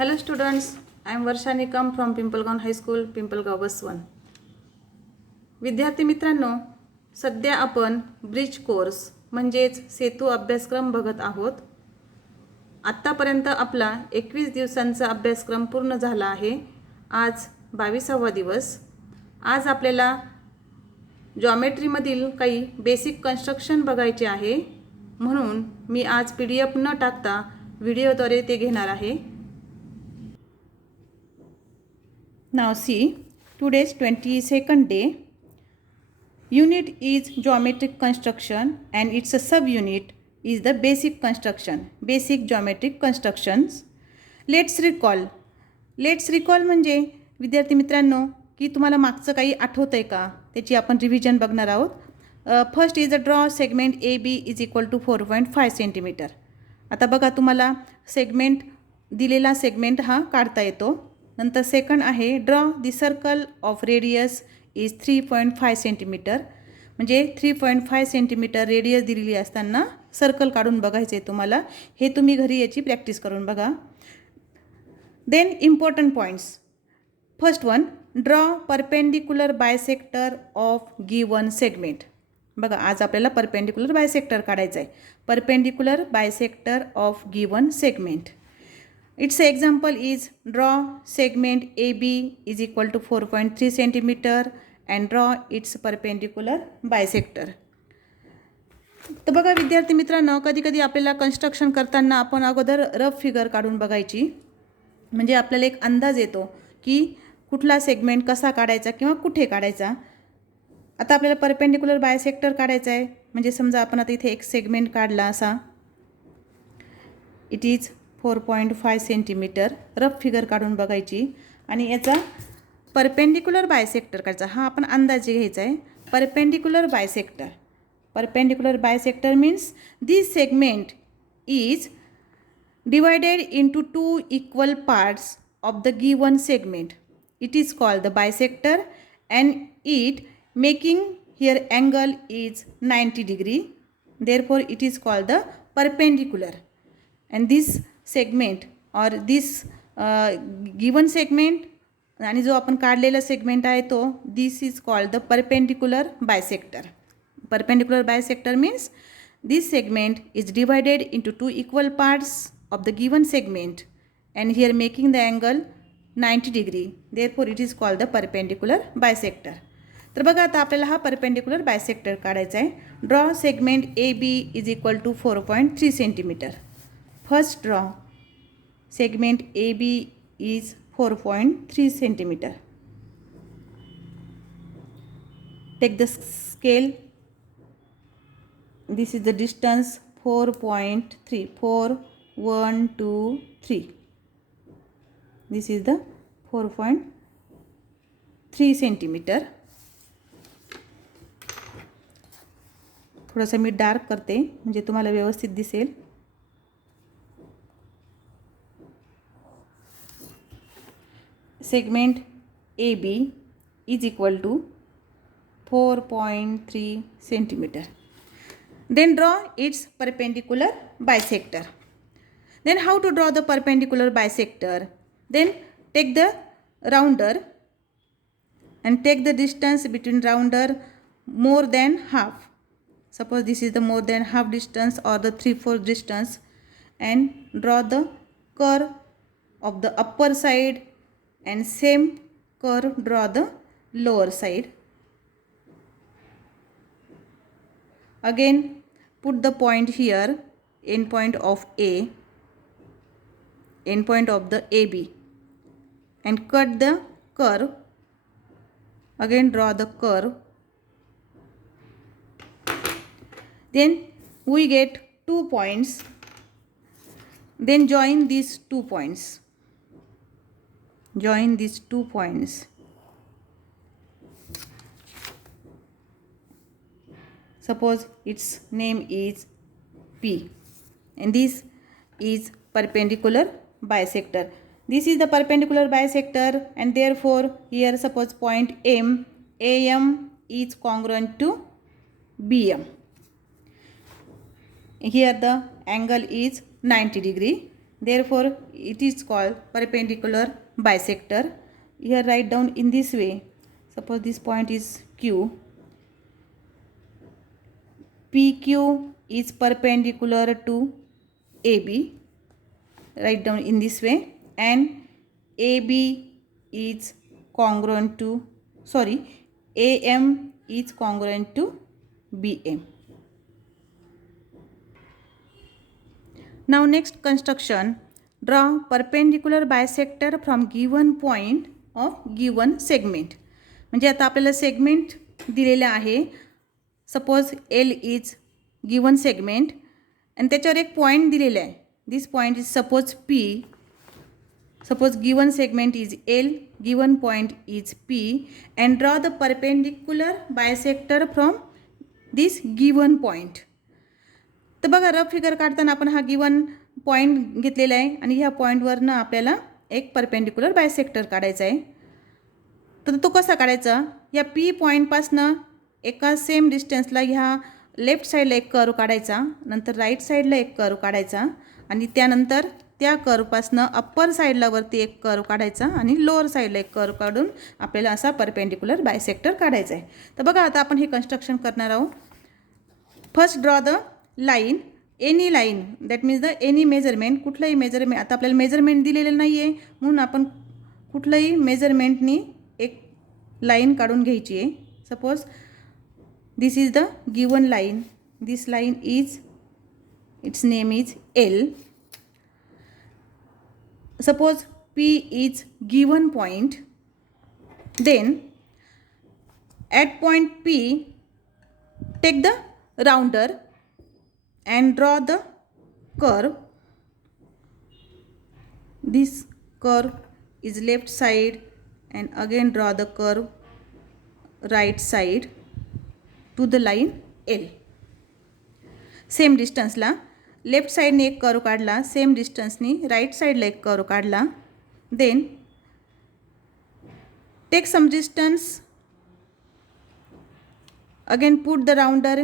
Hello students, I am Varsha Nikam from Pimpalgaon High School, Pimpalgaon Bus 1. विद्यार्थी मित्रांनो, सध्या आपण ब्रिज कोर्स म्हणजेच सेतू अभ्यासक्रम बघत आहोत. आत्तापर्यंत आपला 21 दिवसांचा अभ्यासक्रम पूर्ण झाला आहे. आज 22वा दिवस. आज आपल्याला जॉमेट्रीमधील काही बेसिक कन्स्ट्रक्शन बघायचे आहे. म्हणून मी आज PDF न टाकता व्हिडिओद्वारे ते घेणार आहे. Now see, today's 22nd day. Unit is geometric construction and its a subunit is the basic construction, basic geometric constructions. Let's recall म्हणजे विद्यार्थी मित्रांनो की तुम्हाला मागचं काही आठवतंय का त्याची आपण रिव्हिजन बघणार आहोत. First is a draw segment AB is equal to 4.5 centimetre. आता बघा तुम्हाला सेगमेंट दिलेला सेगमेंट हा काढता येतो. नंतर सेकंड आहे draw the circle of radius is 3.5 centimetre. म्हणजे 3.5 सेंटीमीटर रेडियस दिलेली असताना सर्कल काढून बघायचे तुम्हाला. हे तुम्ही घरी याची प्रॅक्टिस करून बघा. Then important points. First one, draw perpendicular bisector of given segment. बघा आज आपल्याला परपेंडिक्युलर बायसेक्टर काढायचं आहे. Perpendicular bisector of given segment. Its example is draw segment AB is equal to 4.3 centimeter and draw its perpendicular bisector. तर बघा विद्यार्थी मित्रांनो, कधी कधी आपल्याला कन्स्ट्रक्शन करताना आपण अगोदर रफ फिगर काढून बघायची. म्हणजे आपल्याला एक अंदाज येतो की कुठला सेगमेंट कसा काढायचा किंवा कुठे काढायचा. आता आपल्याला परपेंडिक्युलर बायसेक्टर काढायचा आहे. म्हणजे समजा आपण आता इथे एक सेगमेंट काढला असा. It is 4.5 centimetre. Rough figure काढून बघायची आणि याचा परपेंडिक्युलर बायसेक्टर काढायचा. हा आपण अंदाजे घ्यायचा आहे. Perpendicular bisector means this segment is divided into 2 equal parts of the given segment. It is called the bisector and it making here angle is 90 degree. Therefore it is called the perpendicular. And this segment और दिस given segment आणि जो आपण काढलेला segment आहे तो this is called the perpendicular bisector. Perpendicular bisector means this segment is divided into 2 equal parts of the given segment and here making the angle 90 degree. Therefore it is called the perpendicular bisector. तर बघा आता आपल्याला हा perpendicular bisector काढायचा आहे. Draw segment AB is equal to 4.3 centimetre. First draw segment AB is 4.3 centimeter. Take the scale. This is the distance 4.3. 4, 1, 2, 3. This is the 4.3 centimeter. थोडासा मी dark करते म्हणजे तुम्हाला व्यवस्थित दिसेल. Segment AB is equal to 4.3 centimeter. Then draw its perpendicular bisector. Then how to draw the perpendicular bisector? Then take the rounder and take the distance between rounder more than half. Suppose this is the more than half distance or the 3/4 distance, and draw the curve of the upper side and same curve draw the lower side. Again put the point here, end point of A, end point of the AB, and cut the curve. Again draw the curve. Then we get 2 points. Then join these 2 points. Join these 2 points. Suppose its name is P and this is perpendicular bisector. This is the perpendicular bisector and therefore here suppose point M, AM is congruent to BM. Here the angle is 90 degree. Therefore it is called perpendicular bisector. Here write down in this way. Suppose this point is Q. PQ is perpendicular to AB. Write down in this way. And AB is congruent to, AM is congruent to BM. Now next construction, draw perpendicular bisector from given point of given segment. म्हणजे आता आपल्याला segment दिलेले आहे. Suppose L is given segment आणि त्याच्यावर एक point दिलेला आहे. This point is suppose P. Suppose given segment is L, given point is P, and draw the perpendicular bisector from this given point. तर बघा रफ फिगर काढताना आपण हा गिवन पॉईंट घेतलेला आहे आणि ह्या पॉईंटवरनं आपल्याला एक परपेंडिक्युलर बायसेक्टर काढायचा आहे. तर तो कसा काढायचा? या P पॉईंटपासनं एका सेम डिस्टन्सला ह्या लेफ्ट साईडला एक कर्व काढायचा, नंतर राईट साईडला एक कर्व काढायचा आणि त्यानंतर त्या कर्वपासनं अप्पर साईडला वरती एक कर्व काढायचा आणि लोअर साईडला एक कर्व काढून आपल्याला असा परपेंडिक्युलर बायसेक्टर काढायचा आहे. तर बघा आता आपण हे कन्स्ट्रक्शन करणार आहोत. First draw the line, any line, that means the any measurement, कुठलंही मेजरमेंट. आता आपल्याला मेजरमेंट दिलेलं नाही आहे म्हणून आपण कुठलंही मेजरमेंटनी एक लाईन काढून घ्यायची आहे. Suppose this is the given line, this line is, it's name is L. Suppose P is given point, then at point P take the rounder and draw the curve. This curve is left side and again draw the curve right side to the line L. Same distance ला left साईडने एक curve काढला, same डिस्टन्सनी right साईडला एक curve काढला. Then take some distance, again put the rounder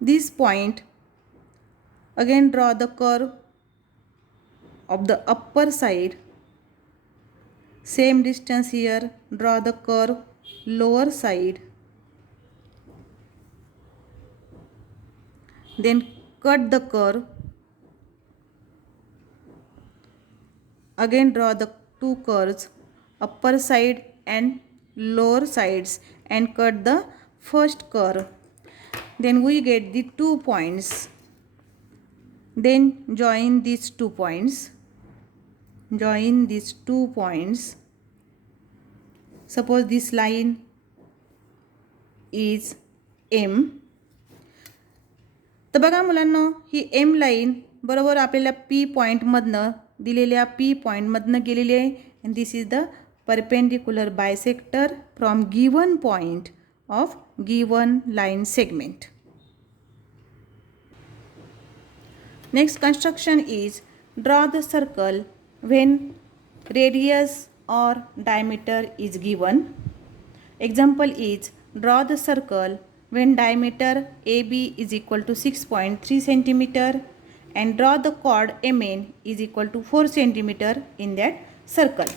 this point, again draw the curve of the upper side, same distance here, draw the curve lower side, then cut the curve, again draw the two curves, upper side and lower sides, and cut the first curve. Then we get the 2 points. Then join these 2 points. Join these 2 points. Suppose this line is M. तर बघा मुलांनो, ही M line बरोबर आपल्याला P पॉईंटमधनं दिलेल्या P पॉईंटमधनं गेलेली आहे. And this is the perpendicular bisector from given point of given line segment. Next construction is draw the circle when radius or diameter is given. Example is draw the circle when diameter AB is equal to 6.3 cm and draw the chord MN is equal to 4 cm in that circle.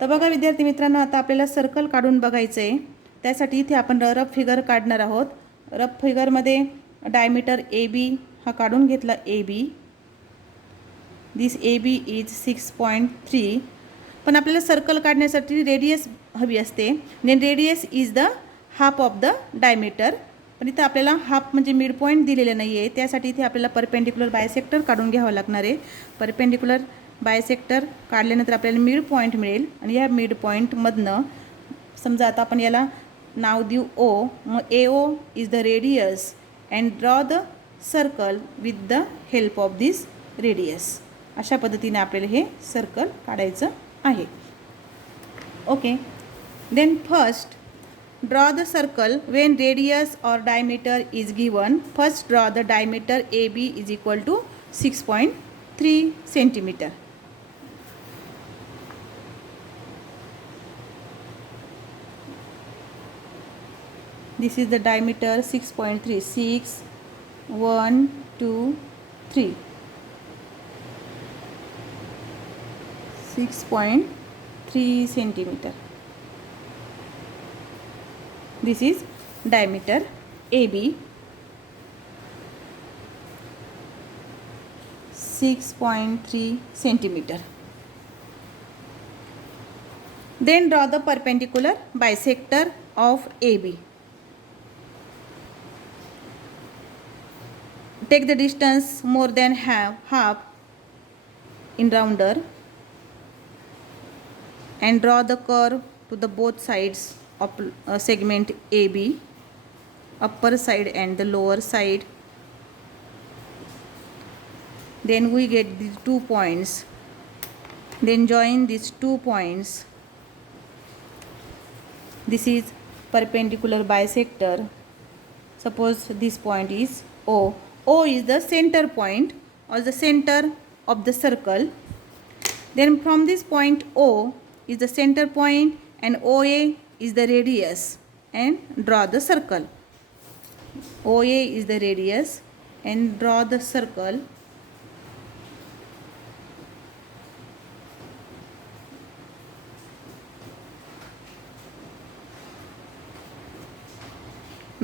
तर बघा विद्यार्थी मित्रांनो, आता आपल्याला circle काढून बघायचं आहे. त्यासाठी इथे आपण रफ फिगर काढणार आहोत. रफ फिगरमध्ये डायमीटर AB हा काढून घेतला. AB, this AB is 6.3. पण आपल्याला सर्कल काढण्यासाठी रेडियस हवी असते. Then radius is the half of the diameter. पण इथं आपल्याला हाफ म्हणजे मिड पॉईंट दिलेलं नाही आहे. त्यासाठी इथे आपल्याला परपेंडिक्युलर बायसेक्टर काढून घ्यावं लागणार आहे. परपेंडिक्युलर बायसेक्टर काढल्यानंतर आपल्याला मिड पॉईंट मिळेल आणि या मिड पॉईंटमधनं समजा आता आपण याला नाव देऊ O. मग AO is the radius and draw the circle with the help of this radius. अशा पद्धतीने आपल्याला हे सर्कल काढायचं आहे. Okay, then first draw the circle when radius or diameter is given. First draw the diameter AB is equal to 6.3 cm. This is the diameter 6.3. 6, 1, 2, 3. 6.3 centimeter. This is diameter AB. 6.3 centimeter. Then draw the perpendicular bisector of AB. Take the distance more than half in rounder and draw the curve to the both sides of segment AB, upper side and the lower side. Then we get these 2 points. Then join these 2 points. This is perpendicular bisector. Suppose this point is O. O is the center point or the center of the circle. Then from this point O is the center point and OA is the radius, and draw the circle. OA is the radius and draw the circle.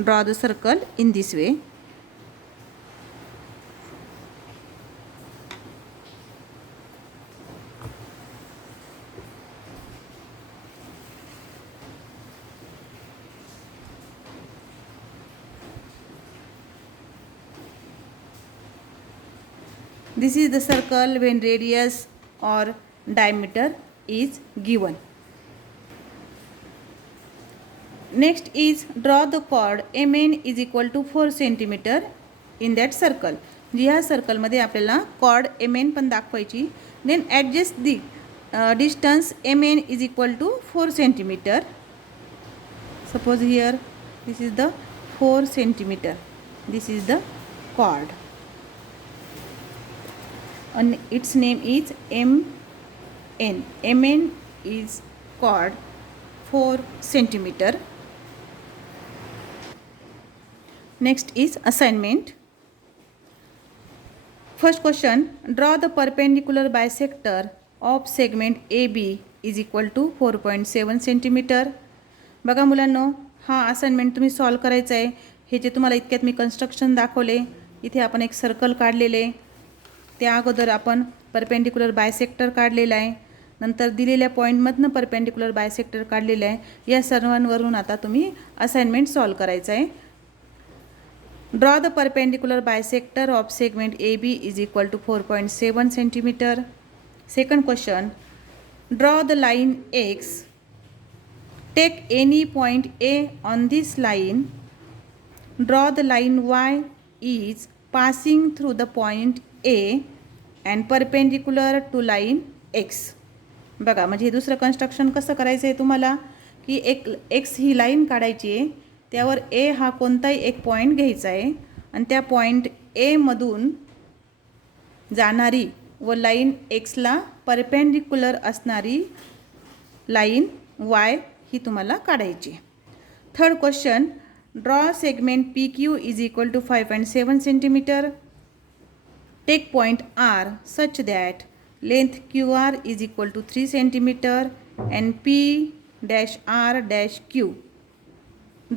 Draw the circle in this way. This is the circle when radius or diameter is given. Next is draw the chord MN is equal to 4 centimeter in that circle. ह्या सर्कलमध्ये आपल्याला chord MN पण दाखवायची. Then adjust the distance MN is equal to 4 centimeter. Suppose here this is the 4 centimeter. This is the chord. And its name is MN. MN is chord 4 centimeter. Next is assignment. First question, draw the perpendicular bisector of segment AB is equal to 4.7 centimeter. बघा मुलांनो, हा assignment तुम्ही solve करायचा आहे. हे जे तुम्हाला इतक्यात मी कन्स्ट्रक्शन दाखवले, इथे आपण एक सर्कल काढलेले, त्या अगोदर आपण परपेंडिक्युलर बायसेक्टर काढलेला आहे, नंतर दिलेल्या पॉईंटमधनं परपेंडिक्युलर बायसेक्टर काढलेला आहे. या सर्वांवरून आता तुम्ही असाइनमेंट सॉल्व करायचा आहे. Draw the perpendicular bisector of segment AB is equal to 4.7 centimeter. Second question, draw the line X. Take any point A on this line. Draw the line Y is passing through the point A and perpendicular to line X. बघा, म्हणजे हे दुसरं construction कसं करायचं आहे तुम्हाला, की एक X ही लाईन काढायची आहे, त्यावर ए हा कोणताही एक पॉईंट घ्यायचा आहे आणि त्या पॉईंट ए मधून जाणारी व लाईन एक्सला परपेंडिक्युलर असणारी लाईन वाय ही तुम्हाला काढायची. Third question, draw segment P Q is equal to 5.7 centimetre. Take point R such that length Q R is equal to 3 centimetre and P dash R dash Q.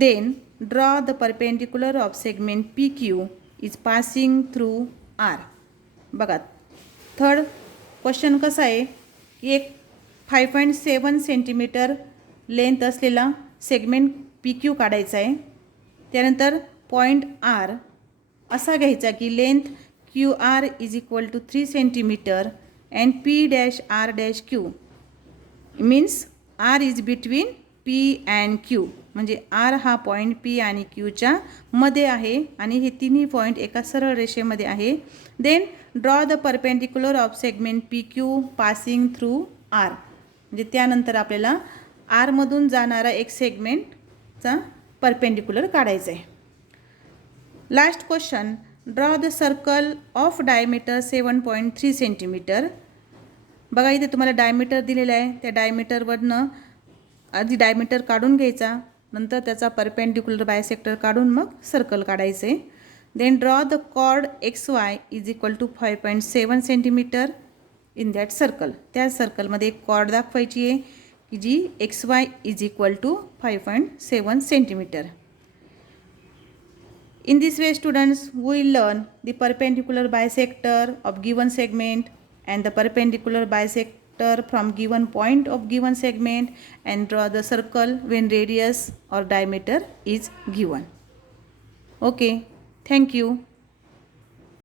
Then draw the perpendicular of segment PQ is passing through R. बघा, third question कसा आहे की एक 5.7 centimetre length असलेला segment PQ काढायचा आहे. त्यानंतर point R असा घ्यायचा की length QR is equal to 3 centimetre and P dash R dash Q means R is between P and Q. म्हणजे आर हा पॉईंट पी आणि क्यूच्या मध्ये आहे आणि हे तिन्ही पॉईंट एका सरळ रेषेमध्ये आहे. Then draw the perpendicular of segment P Q passing through R. म्हणजे त्यानंतर आपल्याला आरमधून जाणारा एक सेगमेंटचा परपेंडिक्युलर काढायचा आहे. Last question, draw the circle of diameter 7.3 centimetre. बघा, इथे तुम्हाला डायमीटर दिलेला आहे. त्या डायमीटरवरनं आधी डायमीटर काढून घ्यायचा, नंतर त्याचा परपेंडिक्युलर बायसेक्टर काढून मग सर्कल काढायचे. Then draw the chord XY is equal to 5.7 centimetre. In that circle. त्या सर्कलमध्ये एक कॉर्ड दाखवायची आहे की जी XY is equal to 5.7 centimetre. In this way, students, we will learn the perpendicular bisector of given segment and the perpendicular bisector from given point of given segment and draw the circle when radius or diameter is given. Okay, thank you.